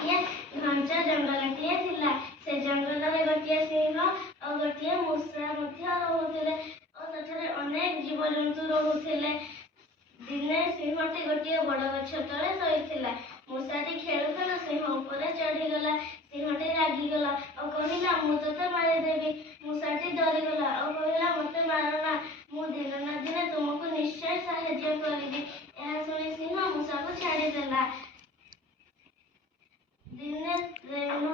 ଗୋଟିଏ ଘଞ୍ଚ ଜଙ୍ଗଲଟିଏ ଥିଲା। ସେ ଜଙ୍ଗଲରେ ଗୋଟିଏ ସିଂହ ଓ ଗୋଟିଏ ମୂଷା ମଧ୍ୟ ରହୁଥିଲେ ଓ ସେଠାରେ ଅନେକ ଜୀବଜନ୍ତୁ ରହୁଥିଲେ। ଦିନେ ସିଂହଟି ଗୋଟିଏ ବଡ଼ ଗଛ ତଳେ ଶୋଇଥିଲା। ମୂଷାଟି ଖେଳୁ ଖେଳୁ ସିଂହ ଉପରେ ଚଢ଼ିଗଲା। ସିଂହଟି ରାଗିଗଲା ଓ କହିଲା, ମୁଁ ତୋତେ ମାରିଦେବି। ମୂଷାଟି ଡରିଗଲା ଓ କହିଲା, ମୋତେ ମାରନା, ମୁଁ ଦିନେ ନା ଦିନେ ତୁମକୁ ନିଶ୍ଚୟ ସାହାଯ୍ୟ କରିବି। ଏହା ଶୁଣି ସିଂହ ମୂଷାକୁ ଛାଡ଼ିଦେଲା। ଦିନେ ସିଂହ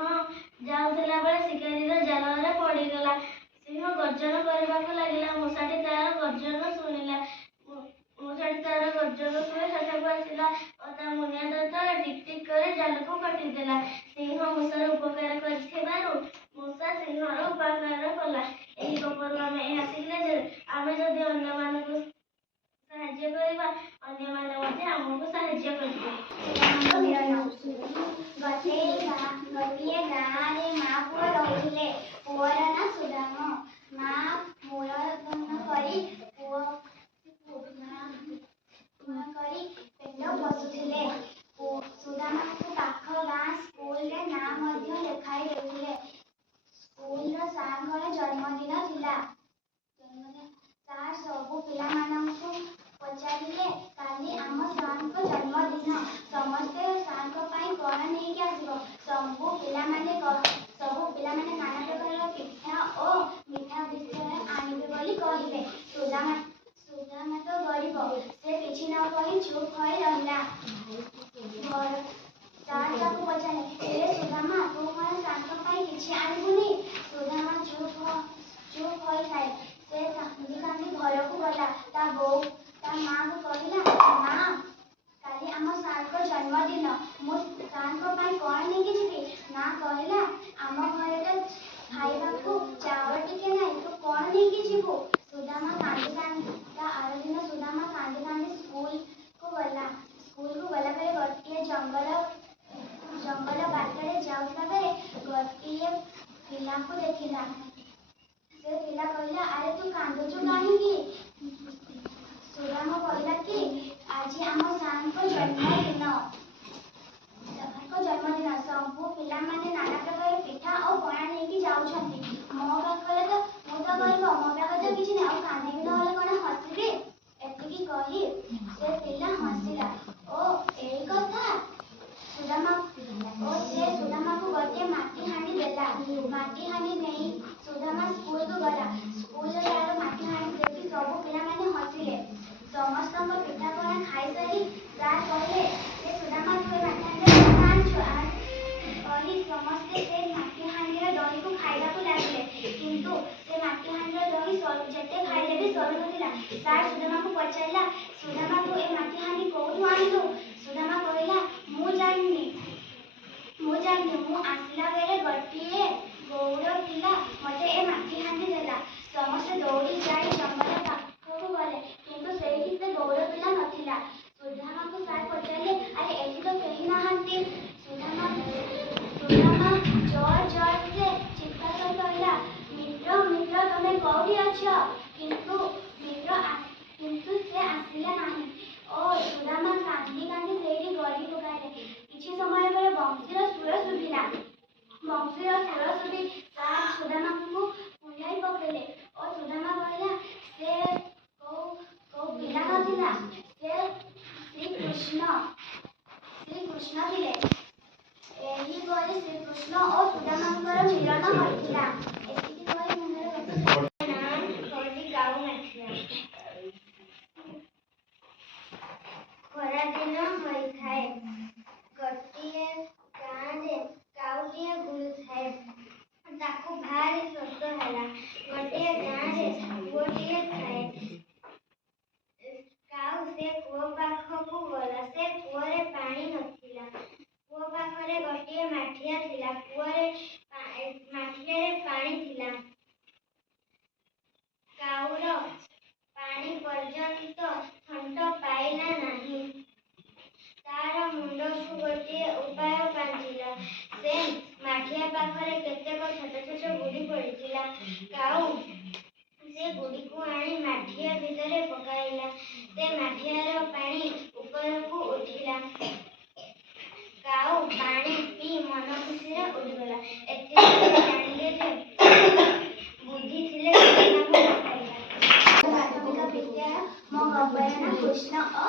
ଯାଉଥିଲା ବେଳେ ଶିକାରୀର ଜାଲରେ ପଡ଼ିଗଲା। ସିଂହ ଗର୍ଜନ କରିବାକୁ ଲାଗିଲା। ମୂଷାଟି ତାର ଗର୍ଜନ ଶୁଣି ସେଠାକୁ ଆସିଲା ଓ ତା ମୁନିଆ ଦାନ୍ତରେ ଟିକ୍ ଟିକ୍ କରି ଜାଲକୁ କାଟିଦେଲା। ସିଂହ ମୂଷାର ଉପକାର କରିଥିବାରୁ ମୂଷା ସିଂହର ଉପକାର କଲା। ଏହି ଗପରୁ ଆମେ ଏହା ଶିଖିଲେ ଯେ ଆମେ ଯଦି ଅନ୍ୟମାନଙ୍କୁ ସାହାଯ୍ୟ କରିବା, ଅନ୍ୟମାନେ ମଧ୍ୟ ଆମକୁ ସାହାଯ୍ୟ କରିବେ। ଗୋଟିଏ ଗାଁରେ ମା ପୁଅ ରହୁଥିଲେ। ପୁଅର ନାଁ ସୁଦାମ। ମା ମୂଳଧନ କରି ପେଟ ପୋଷୁଥିଲେ। ସୁଦାମକୁ ପାଖ ଗାଁ ସ୍କୁଲରେ ନାଁ ମଧ୍ୟ ଲେଖାଇ ଦେଉଥିଲେ। ସ୍କୁଲର ସାର୍ଙ୍କର ଜନ୍ମଦିନ ଥିଲା। ସାର୍ ସବୁ ପିଲାମାନଙ୍କୁ ପଚାରିଲେ, କାଲି ଆମ ସାର୍ଙ୍କ ଜନ୍ମଦିନ, ସମସ୍ତେ ସାର୍ଙ୍କ ପାଇଁ କ'ଣ ନେଇକି ଆସିବ? ସବୁ ପିଲାମାନେ ନାନା ପ୍ରକାରର ପିଠା ଓ ମିଠା ବିଷୟ ଆଣିବେ ବୋଲି କହିଲେ। ସୁଦାମ ତ ଗରିବ, ସେ କିଛି ନ କହି ଚୁପ୍ ହୋଇ ରହିଲା। ସାର୍ ତାକୁ ପଚାରିଲେ, ହେଲେ ସୁଦାମା, ତୁ କ'ଣ ସାର୍ଙ୍କ ପାଇଁ କିଛି ଆଣିବୁନି? ସୁଦାମା ଚୁପ୍ ହୋଇଥାଏ। ସେ କାନ୍ଦି କାନ୍ଦି ଘରକୁ ଗଲା। ତା ମା'କୁ କହିଲା, ମା, କାଲି ଆମ ସାର୍ଙ୍କ ଜନ୍ମଦିନ, ମୁଁ ସାର୍ଙ୍କ ପାଇଁ କ'ଣ ନେଇକି ଯିବି? ମା କହିଲା, ଆମ ଘରେ ତ ଖାଇବାକୁ ଚାଉଳ ଟିକେ ନାହିଁ, ତୁ କ'ଣ ନେଇକି ଯିବୁ? ସୁଦାମା ତା ଆରଦିନ ସୁଦାମା କାନ୍ଦି କାନ୍ଦି ସ୍କୁଲକୁ ଗଲା ବେଳେ ଗୋଟିଏ ଜଙ୍ଗଲ ବାଟରେ ଯାଉଥିବା ବେଳେ ଗୋଟିଏ ପିଲାକୁ ଦେଖିଲା। ସେ ପିଲା କହିଲା, ଆରେ ତୁ କାନ୍ଦୁଛୁ କାହିଁକି? ସୁଦାମ କହିଲା କି, ଆଜି ଆମ ସାର୍ଙ୍କ ଜନ୍ମଦିନ। ସବୁ ପିଲାମାନେ ନାନା ପ୍ରକାର ପିଠା ଓ ପଣା ନେଇକି ଯାଉଛନ୍ତି। ମୁଁ ତ ଗରିବ, ମୋ ପାଖରେ ତ କିଛି ନାହିଁ, ଆଉ କାନ୍ଦିବି ନହେଲେ କ'ଣ ହସିବି? ଏତିକି କହି ସେ ପିଲା ହସିଲା। ଓ ଏଇ କଥା। ସେ ସୁଦାମାକୁ ଗୋଟିଏ ମାଟି ହାଣ୍ଡି ଦେଲା। ମାଟି ହାଣ୍ଡି ନେଇ ସୁଦାମା ସ୍କୁଲକୁ ଗଲା। ସ୍କୁଲରେ ତାର ମାଟି ହାଣ୍ଡି ଦେଖି ସବୁ ପିଲାମାନେ ହସିଲେ। ସମସ୍ତଙ୍କ ପିଠାପଣା ଖାଇସାରି ସାର୍ କହିଲେ, ଯେ ସୁଦାମା, ତୁ ଏ ମାଟି ହାଣ୍ଡିରେ କ'ଣ ଆଣିଛୁ? କହି ସମସ୍ତେ ସେ ମାଟି ହାଣ୍ଡିର ଦହିକୁ ଖାଇବାକୁ ଲାଗିଲେ। କିନ୍ତୁ ସେ ମାଟି ହାଣ୍ଡିର ଦହି ଯେତେ ଖାଇଲେ ବି ସରୁନଥିଲା। ସାର୍ ସୁଦାମାକୁ ପଚାରିଲା, ସୁଦାମା, ତୁ ଏ ମାଟି ହାଣ୍ଡି କୋଉଠୁ ଆଣିଲୁ? ସୁଦାମା କହିଲା, ମୁଁ ଜାଣିନି। ମୁଁ ଆସିଲା ବେଳେ ଗୋଟିଏ ଗଉଡ଼ ପିଲା ମୋତେ ଏ ମାଟି ହାଣ୍ଡି ଦେଲା। ସମସ୍ତେ ଦୌଡ଼ି ଯାଇ ଜଙ୍ଗଲ ପାଖକୁ ଗଲେ, କିନ୍ତୁ ସେଇଠି ସେ ଗଉଡ଼ ପିଲା ନଥିଲା। ସୁଦାମାକୁ ସାର୍ ପଚାରିଲେ, ଆରେ ଏଠି ତ କେହି ନାହାନ୍ତି। ସୁଦାମା ଜୋରରେ ଚିତ୍କାର କରି କହିଲା, ମିତ୍ର, ତମେ କୋଉଠି ଅଛ? କିନ୍ତୁ ସେ ଆସିଲା ନାହିଁ ଓ ସୁଦାମା କାନ୍ଦି କାନ୍ଦି ସେଇଠି ଗଡ଼ି ପକାଇଲେ। କିଛି ସମୟ ପରେ ବଂଶୀର ସୁର ଶୁଭିଲା। ସାର୍ ସୁଦାମାକୁ କୁଣ୍ଢାଇ ପକାଇଲେ ଓ ସୁଦାମା କହିଲା, ସେ କୋଉ ପିଲା ନଥିଲା, ସେ ଶ୍ରୀକୃଷ୍ଣ ଥିଲେ। ଏହିପରି ଶ୍ରୀକୃଷ୍ଣ ଓ ସୁଦାମାଙ୍କର ମିଳନ ହୋଇଥିଲା। ଏତିକି କହି ମୁଁ ମୋର ନାଁ ହେଉଛି କାଉ ମାଠିଆ। ଖରାଦିନ ହୋଇଥାଏ। ଗୋଟିଏ ଗାଁରେ କାଉଟିଏ ବୁଲୁଥାଏ। ତାକୁ ଭାରି ଶୋଷ ହେଲା। ଗୋଟିଏ ଗାଁରେ କୂଅଟିଏ ଥାଏ। କାଉ ସେ କୂଅ ପାଖକୁ ଗଲା। ସେ କୂଅରେ ପାଣି ନଥିଲା। କୂଅ ପାଖରେ ଗୋଟିଏ ମାଠିଆ ଥିଲା। ମାଠିଆରେ ପାଣି ଥିଲା। କାଉର ପାଣି ପର୍ଯ୍ୟନ୍ତ ଥଣ୍ଟ ପାଇଲା ନାହିଁ। ତାର ମୁଣ୍ଡକୁ ଗୋଟିଏ ଉପାୟ ପାଞ୍ଚିଲା। ସେ ମାଠିଆ ପାଖରେ କେତେକ ଛୋଟ ଛୋଟ ଗୁଡ଼ି ପଡ଼ିଥିଲା। କାଉ ସେ ଗୁଡ଼ିକୁ ଆଣି ମାଠିଆ ଭିତରେ ପକାଇଲା। ସେ ମାଠିଆର ପାଣି ଉପରକୁ ଉଠିଲା। କାଉ ପାଣି ପିଇ ଉଡ଼ିଗଲା। ଏଥିରେ ସେ ଜାଣିଲେ ଯେ ବୁଦ୍ଧି ଥିଲେ ସବୁ କାମ ହୋଇପାରିବ। ପ୍ରାଥମିକ ବିଦ୍ୟାଳୟ ମୋ ଗପର ନାଁ କୃଷ୍ଣ ଓ